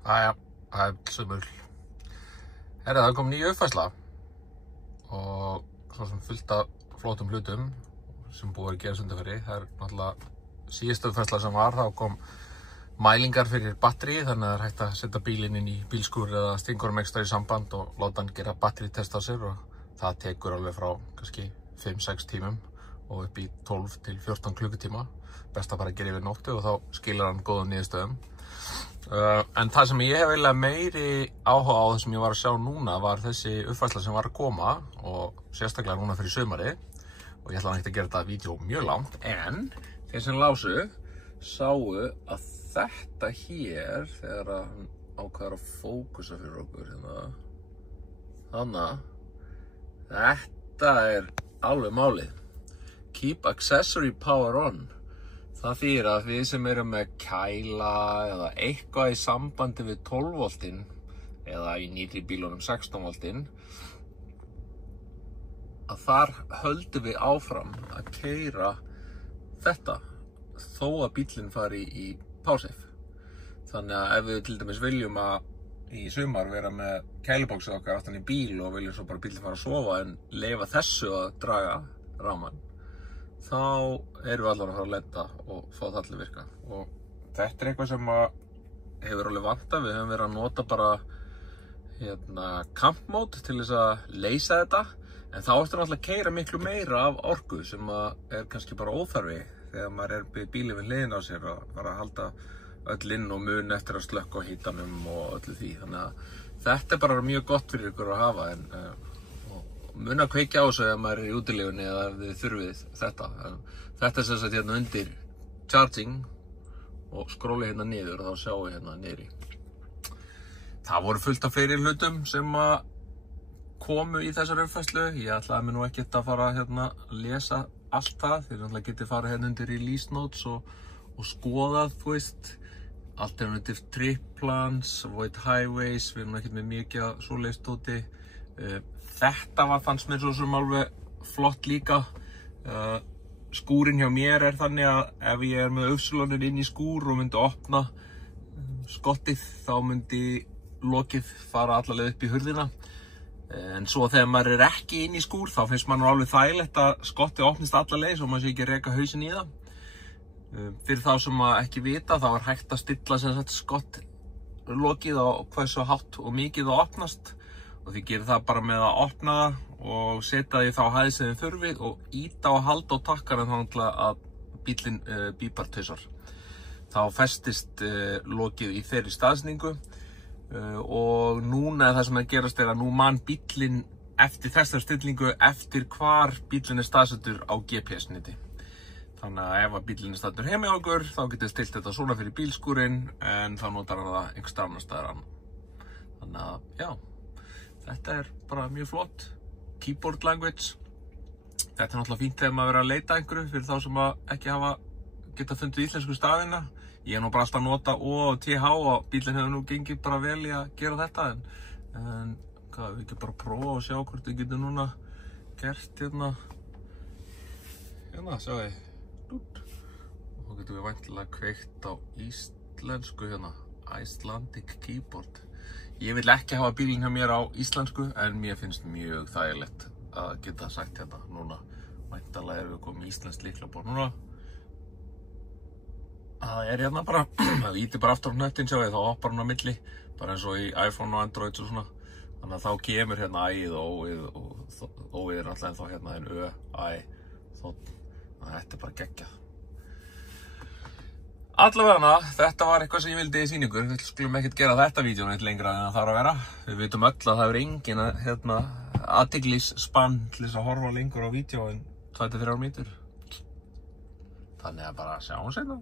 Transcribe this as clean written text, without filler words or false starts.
Jæja, það sumul. Það kom ný uppfærsla og svo sem fullt af flottum hlutum sem búið að gera undanfarið. Það náttúrulega síðasta uppfærsla sem var, þá kom mælingar fyrir batteri, þannig að það hægt að setja bílinn inn í bílskúr eða stingur ekstra í samband og láta hann gera batteritest á sér, og það tekur alveg frá kannski 5-6 tímum og upp í 12 til 14 klukkutíma. Best að bara gera yfir nóttu og þá skilar hann góðum niðurstöðum. En það sem ég hef eiginlega meiri áhuga á, það sem ég var að sjá núna, var þessi uppfærsla sem var að koma, og sérstaklega núna fyrir sumari, og ég ætla ekki að gera þetta vídeó mjög langt, en þeir sem lásu sáu að þetta hér, þegar hann ákveður að fókusa fyrir okkur hérna, þetta er alveg málið. Keep accessory power on. Það þýðir að við sem erum með kæla eða eitthvað í sambandi við 12 voltinn eða í nýrri bílunum 16 voltinn, að þar höldum við áfram að keyra þetta þó að bílinn fari í PowerSafe. Þannig að ef við til dæmis viljum að í sumar vera með kælubóksið okkar aftan í bíl og viljum svo bara bílinn fara að sofa en leyfa þessu að draga ráman, þá erum við allan að fara að lenda og fá það allir virka. Og þetta er eitthvað sem hefur alveg vantað. Við höfum verið að nota bara camp mode til þess að leysa þetta, en þá ertu náttúrulega að keyra miklu meira af orku sem er kannski bara óþarfi þegar maður er með bílinn við hliðina á sér og bara að halda öll inn og mun eftir að slökkva á hítanum og öllu því. Þannig að þetta er bara mjög gott fyrir ykkur að hafa, en mun að kveikja á þessu ef maður er í útilegunni eða ef þið þurfið þetta. Þetta er sem sagt hérna undir charging og skróli hérna niður og þá sjáum við hérna niðri. Það voru fullt af fleiri hlutum sem komu í þessar uppfærslu. Ég ætlaði mér nú ekkert að fara hérna að lesa allt það. Þið náttúrulega getið farið hérna undir release notes og skoðað, þú veist, alternative trip plans, avoid highways, við erum ekkert með mikið að svoleiðis dóti. Þetta fannst mér svo sem alveg flott líka. Skúrinn hjá mér er þannig að ef ég er með uppsölunir inn í skúr og myndi opna skottið, þá myndi lokið fara alla leið upp í hurðina. En svo þegar maður er ekki inn í skúr, þá finnst maður alveg þægilegt að skottið opnist alla leið svo maður sé ekki að reka hausinn í það. Fyrir þá sem ekki vita, þá er hægt að stilla skottlokið á hversu hátt og mikið það opnast. Og þið gerir það bara með að opna það og setja því þá hæð sem þið þurfið og íta og halda á takkanum þannig að bíllinn bípar tvisvar. Þá festist lokið í þeirri staðsetningu og núna það sem gerast er að nú man bíllinn eftir þessar stillingu eftir hvar bíllinn er staðsettur á GPS-neti. Þannig að ef bíllinn er staðsettur heima hjá okkur, þá getur þið stilt þetta svona fyrir bílskúrinn, en þá notar hann það einhvers staðar annars staðar. Þannig að, já. Þetta er bara mjög flott. Keyboard language. Þetta er náttúrulega fínt þegar maður verið að leita einhverju fyrir þá sem ekki hafa getað fundið íslensku stafina. Ég er nú bara alltaf að nota O og TH og bílinn hefur nú gengið bara vel í að gera þetta. En hvað, við getum bara að prófa og sjá hvort við getum núna gert hérna. Hérna, sjáu þið. Og þá getum við væntanlega kveikt á íslensku hérna. Icelandic keyboard. Ég vil ekki hafa bílinn hjá mér á íslensku, en mér finnst mjög þægilegt að geta sagt hérna núna. Væntanlega erum við komið í íslenskt lyklaborð núna. Það er hérna bara, það ítir bara aftur á hnöttinn, sjáu þið, þá hoppar hann á milli, bara eins og í iPhone og Android og svona. Þannig að þá kemur hérna æið og óið, og óið er alltaf ennþá hérna en Ö, æ, þótt. Þetta er bara geggjað. Allavega, þetta var eitthvað sem ég vildi sýna ykkur. Við skulum ekkert gera þetta vídeó neitt lengra en það þarf að vera. Við vitum öll að það hefur engin athyglispann til þess að horfa lengur á vídeó en 2-3 mínútur. Þannig að bara sjáum seinna.